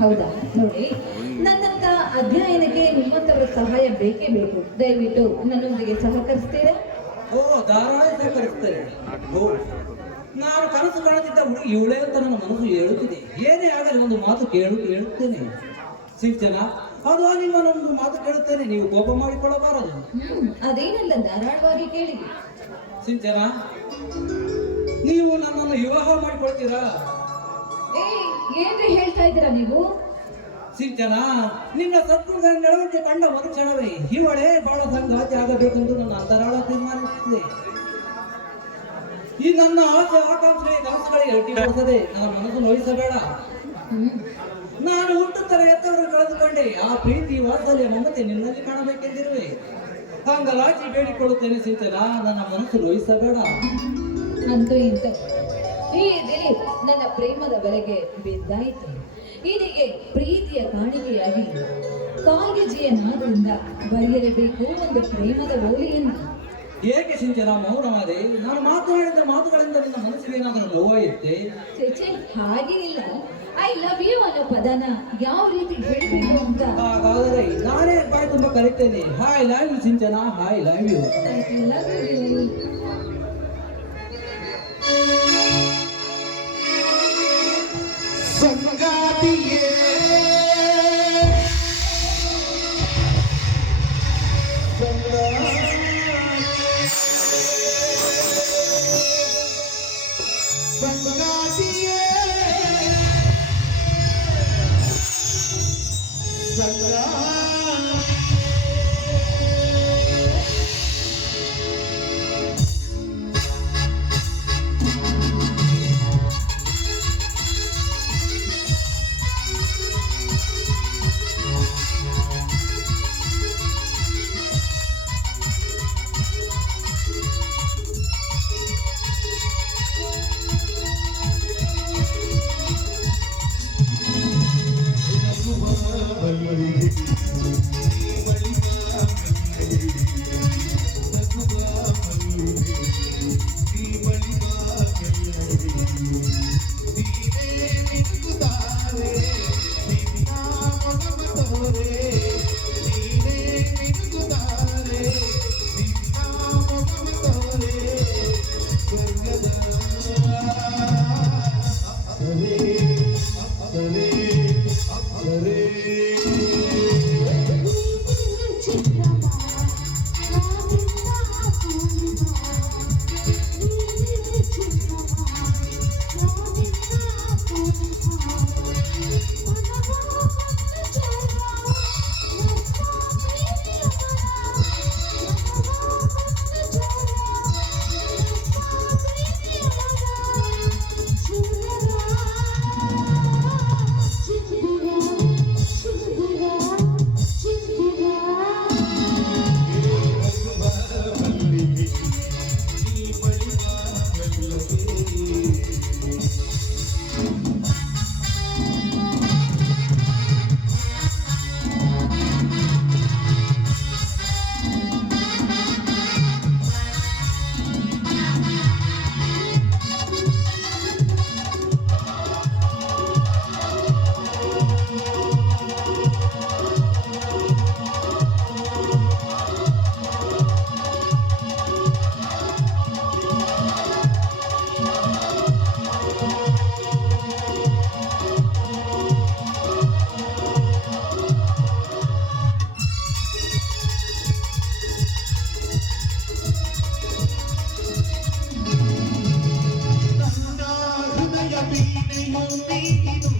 ಹೌದಾ? ನೋಡಿ, ನನ್ನಂತ ಅಧ್ಯಯನಕ್ಕೆ ನಿಮ್ಮಂತವರ ಸಹಾಯ ಬೇಕೇ ಬೇಕು. ದಯವಿಟ್ಟು ನನ್ನೊಂದಿಗೆ ಸಹಕರಿಸ್ತೀರಾ? ಓ, ಧಾರಾಳ ಸಹಕರಿಸ್ತಾರೆ. ಓ, ನಾನು ಕನಸು ಕಾಣುತ್ತಿದ್ದ ಹುಡುಗಿ ಇವಳೇ ಅಂತ ನನ್ನ ಮನಸ್ಸು ಹೇಳುತ್ತಿದೆ. ಏನೇ ಆಗಲಿ ಒಂದು ಮಾತು ಹೇಳುತ್ತೇನೆ ಸಿಂಚನ. ಅದು ನಿಮ್ಮನ್ನೊಂದು ಮಾತು ಕೇಳುತ್ತೇನೆ, ನೀವು ಕೋಪ ಮಾಡಿಕೊಳ್ಳಬಾರದು. ಅದೇನಲ್ಲ, ಧಾರಾಳವಾಗಿ ಕೇಳಿ. ಸಿಂಚನ, ನೀವು ನನ್ನನ್ನು ವಿವಾಹ ಮಾಡಿಕೊಳ್ತೀರಾ? ಏನ್ರಿ ಹೇಳ್ತಾ ಇದ್ದೀರಾ ನೀವು? ಸಿಂಚನ, ನಿನ್ನ ಸತ್ವದ ನಡವಳಿಕೆ ಕಂಡ ಮರುಕ್ಷಣವೇ ಇವಳೇ ಬಹಳ ಸಂಗಾತಿ ಆಗಬೇಕೆಂದು ನನ್ನ ಅಂತರಾಳ ತೀರ್ಮಾನಿಸಿದೆ. ಈ ನನ್ನ ಆಸೆ ಆಕಾಂಕ್ಷೆ ಕನಸುಗಳಿಗೆ ಅಡ್ಡಿಪಡಿಸದೆ ನನ್ನ ಮನಸ್ಸು ನೋಯಿಸಬೇಡ. ನಾನು ಹುಟ್ಟುತ್ತರ ಎತ್ತವರು ಕಳೆದುಕೊಂಡೆ. ಆ ಪ್ರೀತಿ ವಾತ್ಸಲ್ಯ ಮಮತೆ ನಿನ್ನಲ್ಲಿ ಕಾಣಬೇಕೆಂದಿರುವೆ. ಹಂಗಲಾಚಿ ಬೇಡಿಕೊಳ್ಳುತ್ತೇನೆ ಸಿಂಚನ, ನನ್ನ ಮನಸ್ಸು ನೋಯಿಸಬೇಡ. ಅಂತೂ ಇಂತ ಈ ದಿಲೀಪ್ ನನ್ನ ಪ್ರೇಮದ ಬಲೆಗೆ ಬಿದ್ದಾಯಿತು. ಇದಕ್ಕೆ ಪ್ರೀತಿಯ ಕಾಣಿಕೆಯಾಗಿ ಕಾಳಜಿಯ ನಾದದಿಂದ ಬರೆಯಲೇಬೇಕು ಒಂದು ಪ್ರೇಮದ ಓಲಿಯನ್ನು. ಏಕೆ ಸಿಂಚನ ಮೌನವಾದೆ? ನಾನು ಮಾತನಾಡಿದ ಮಾತುಗಳಿಂದ ನಿನ್ನ ಮನಸ್ಸಿಗೆ ಏನಾದರೂ ನೋವಾಯಿತೆ? ಹಾಗೆ ಇಲ್ಲ. ಐ ಲವ್ ಯು ಅನ್ನೋ ಪದನ ಯಾವ ರೀತಿ ಹೇಳಬೇಕು ಅಂತ. ಹಾಗಾದರೆ ನಾನೇ ಬಾಯಿ ತುಂಬ ಕರೀತೇನೆ. Hi love you Sinchana, hi love you. ಸಂಗಾತಿಯೇ Be